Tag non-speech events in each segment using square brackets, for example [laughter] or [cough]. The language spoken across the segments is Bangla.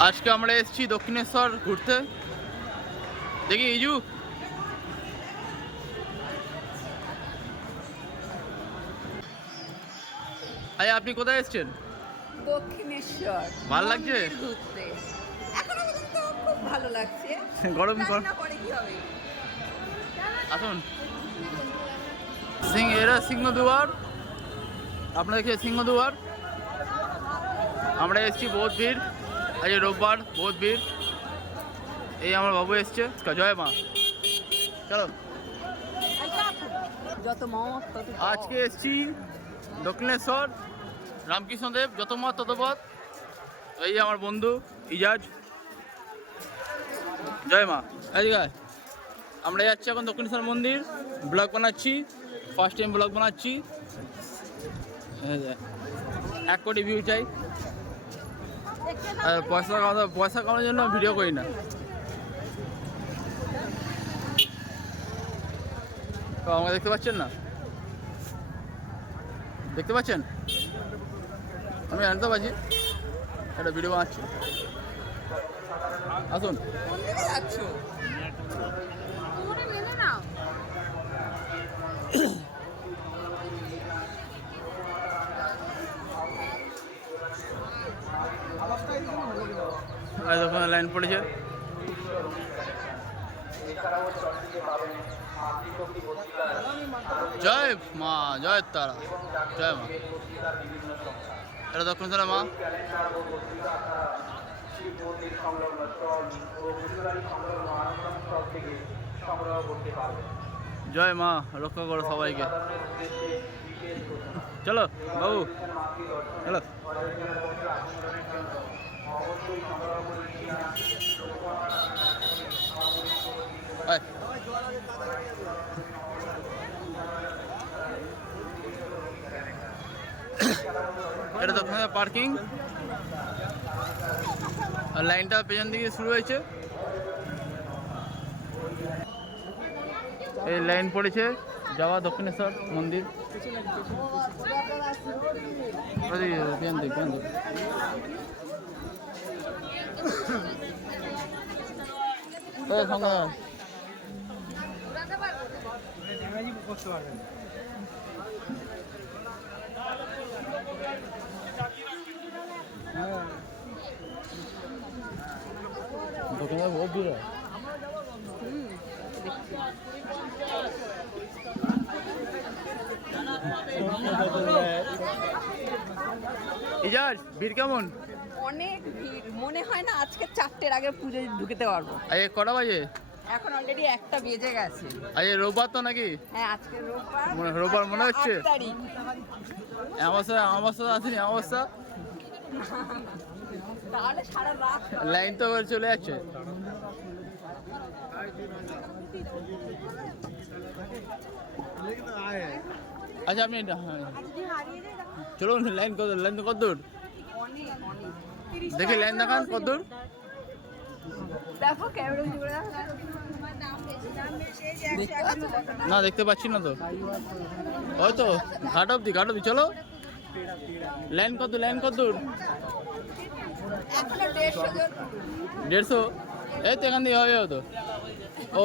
আজকে আমরা এসেছি দক্ষিণেশ্বর ঘুরতে। দেখি ইজু আরে আপনি কোথায় এসেছেন? দক্ষিণেশ্বর। ভালো লাগছে? ঘুরতে। এখনও পর্যন্ত খুব ভালো লাগছে। [laughs] গরম গরম। পরে কি হবে। আসুন। সিং এরা সিংহদুয়ার। আপনারা দেখে সিংহদুয়ার? আমরা এসেছি বহুত ভিড় আজ রোববার বহুত ভিড়। এই আমার বাবু এসছে। জয় মা। চলো। যত মত তত জপ। আজকে এসেছি দক্ষিণেশ্বর রামকৃষ্ণদেব যত মত তত পথ এই আমার বন্ধু ইজাজ। জয় মা। এদিকে আয়। আমরা যাচ্ছি এখন দক্ষিণেশ্বর মন্দির। ব্লগ বানাচ্ছি। ফার্স্ট টাইম ব্লগ বানাচ্ছি। এই এক কোটি ভিউ চাই। পয়সা পয়সা কামানোর জন্য ভিডিও করি না। তো আমাকে দেখতে পাচ্ছেন না? দেখতে পাচ্ছেন? আমি জানতে পারছি। একটা ভিডিও বানাচ্ছি। আসুন। যাচ্ছ? আর ওখানে লাইন পড়েছে। জয় মা, জয় তারা, জয় মা। এটা দক্ষিণেশ্বরের মা। জয় মা, রক্ষা করো সবাইকে। চলো, বাবু, চলো। এটা তো পার্কিং আর লাইনটা পেছন দিকে শুরু হয়েছে। এই লাইন পড়েছে যাওয়া দক্ষিণেশ্বর মন্দির। পেছন দিকে, সঙ্গে বহুত হয় ইজাজ ভিড় কেমন? অনেক ভিড়। মনে হয় না আজকে চারটের আগে পুজো ঢুকেতে পারব। আজ কটা বাজে? এখন অলরেডি একটা বেজে গেছে। আজ রোববার তো নাকি? হ্যাঁ আজকে রোববার। মনে- রোববার মনে হচ্ছে? অবস্থা অবস্থা আসেনি অবস্থা তাহলে সারা রাত লাইন তো চলে যাচ্ছে। আচ্ছা আপনি হ্যাঁ। চলুন লাইন কত লাইন কত দূর দেখি লাইন দেখান কত দূর দেখো ক্যামেরা ইউজ করে দেখো দেখতে পাচ্ছ কতটা? না দেখতে পাচ্ছি না তো। ওই তো ঘাট অব্দি ঘাট অব্দি চলো। লাইন কত লাইন কত দূর দেড়শো এই তো এখান থেকে হবে তো। ও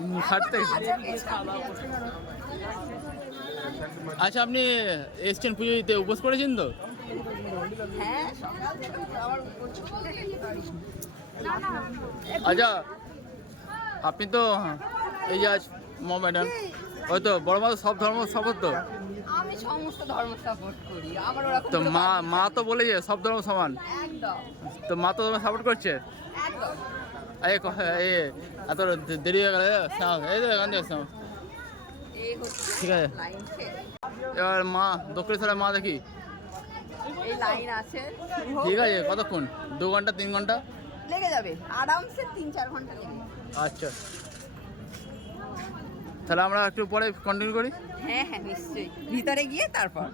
উম, ঘাট থেকে। আচ্ছা আপনি এসছেন পুজো দিতে উপোস করেছেন তো? হ্যাঁ সকাল থেকে আমার আচ্ছা আপনি তো এই যে আজ ম্যাডাম ওই তো বড় মা সব ধর্ম শপথ তো? আমি সমস্ত ধর্ম সাপোর্ট করি আমার ওরকম তো মা মা তো বলেছে সব ধর্ম সমান। একদম। তো মা তো তোমার সাপোর্ট করছে? একদম। এই ক- এই এত দেরি হয়ে গেল এই তো এখান থেকে ঠিক আছে। এবার মা দক্ষিণেশ্বরের মা দেখি। এই লাইন আছে। ঠিক আছে কতক্ষণ? দু ঘণ্টা তিন ঘণ্টা? লেগে যাবে আরামসে তিন চার ঘণ্টা লেগে আচ্ছা। তাহলে আমরা একটু পরে কন্টিনিউ করি? হ্যাঁ হ্যাঁ নিশ্চয়ই। ভিতরে গিয়ে তারপর।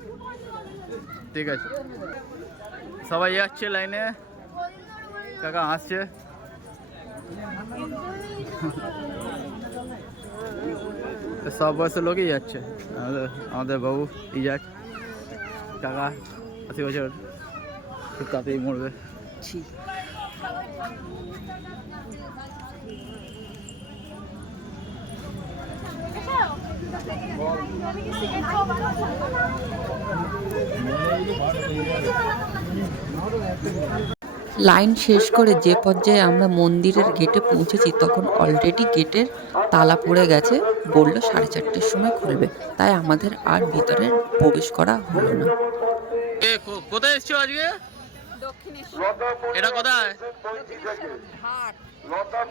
ঠিক আছে। সবাই যাচ্ছে লাইনে। কাকা হাসছে সব বয়সের লোকই যাচ্ছে। আমাদের আমাদের বাবু ইজাজ। কাকা আশি বছর। তাড়াতাড়ি মরবে। ছি। লাইন শেষ করে যে পর্যায়ে আমরা মন্দিরের গেটে পৌঁছেছি তখন অলরেডি গেটের তালা পড়ে গেছে বলল সাড়ে চারটের সময় খুলবে। তাই আমাদের আর ভিতরে প্রবেশ করা হলো না। কো- কোথায় এসছো আজকে? এটা কোথায়?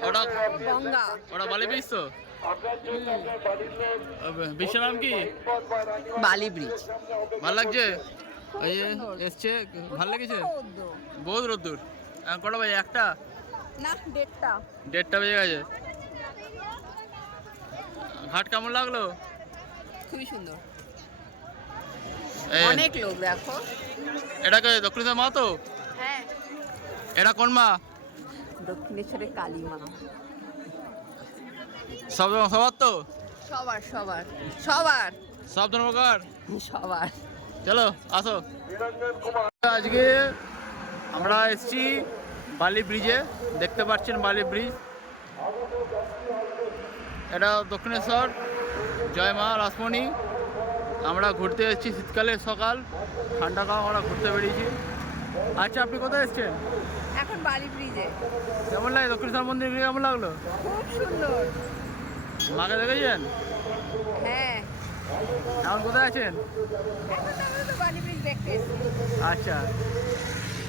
ওটা ওটা বালি ব্রিজ তো? বিশ্বের নাম কি? বালি ব্রিজ। ভালো লাগছে? এই এসছে? ভালো লেগেছে? বহুত রোদ্দুর। কটা বাজে? একটা? না দেড়টা বেজে গেছে। ঘাট কেমন লাগল? খুবই সুন্দর। অনেক লোক দেখো। এটাকে দক্ষিণেশ্বর মা তো? হ্যাঁ। এটা কোন মা? দক্ষিণেশ্বরের কালী মা। সব সবার তো? সবার সবার। সবার। সব ধর্মকার সবার। চলো আসো। আজকে আমরা এসছি বালি ব্রিজে। দেখতে পাচ্ছেন বালি ব্রিজ। এটা দক্ষিণেশ্বর। জয় মা রাসমণি। আমরা ঘুরতে এসেছি শীতকালে সকাল। ঠান্ডা খাওয়া আমরা ঘুরতে বেরিয়েছি। আচ্ছা আপনি কোথায় এসছেন? এখন বালি ব্রিজে। কেমন লাগে? দক্ষিণেশ্বর মন্দির কেমন লাগল? খুব সুন্দর। মাকে দেখেছেন? হ্যাঁ। এখন কোথায় আছেন? আচ্ছা।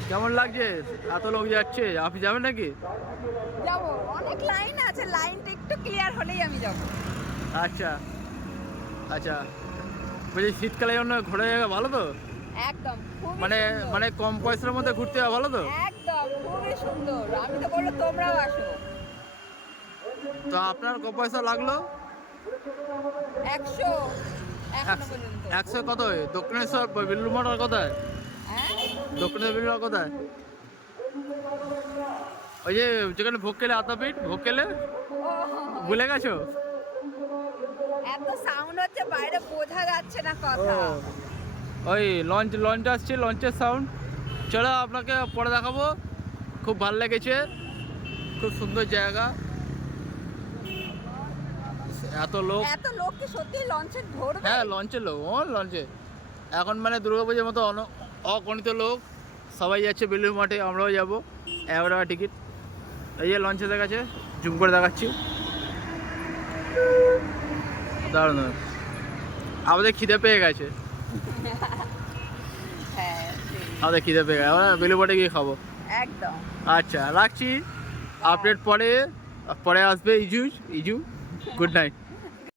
কেমন লাগছে? এত লোক যাচ্ছে। আপনি যাবেন নাকি? যাব। অনেক লাইন আছে। লাইনটা একটু ক্লিয়ার হলেই আমি যাব। আচ্ছা। আচ্ছা। বলছি শীতকালে জন্য ঘোরা জায়গা ভালো তো? একদম মানে। মানে কম পয়সার মধ্যে ঘুরতে যাওয়া ভালো তো? একদম খুবই সুন্দর। আমি তো বলল তোমরাও আসো। তো আপনার কম পয়সা লাগল? একশো একশো- কত? দক্ষিণেশ্বর বিল্লু মঠের কোথায়? হ্যাঁ? দক্ষিণেশ্বর বিল্লু কোথায়? ওই যে যেখানে ভোগ খেলে আতাপিঠ ভোগ ও, ভুলে গেছো? এত সাউন্ড হচ্ছে বাইরে বোঝা যাচ্ছে না কথা। ওই লঞ্চ লঞ্চ আসছে লঞ্চের সাউন্ড চলো আপনাকে পরে দেখাবো। খুব ভালো লেগেছে। খুব সুন্দর জায়গা। এত লোক। এত লোক কি সত্যি লঞ্চে ধরবে হ্যাঁ লঞ্চে লোক ও লঞ্চে এখন মানে দুর্গাপুজোর মতো অগণিত লোক। সবাই যাচ্ছে বেলুর মাঠে আমরাও যাব। এগারো টাকা টিকিট এই যে লঞ্চে দেখাচ্ছে জুম করে দেখাচ্ছি। দাঁড়ান। আমাদের খিদে পেয়ে গেছে। [laughs] হ্যাঁ আমাদের খিদে পেয়ে গেছে। আমরা বেলু মাঠে গিয়ে খাব। একদম। আচ্ছা রাখছি। আপডেট পরে পরে আসবে ইজু ইজু গুড নাইট।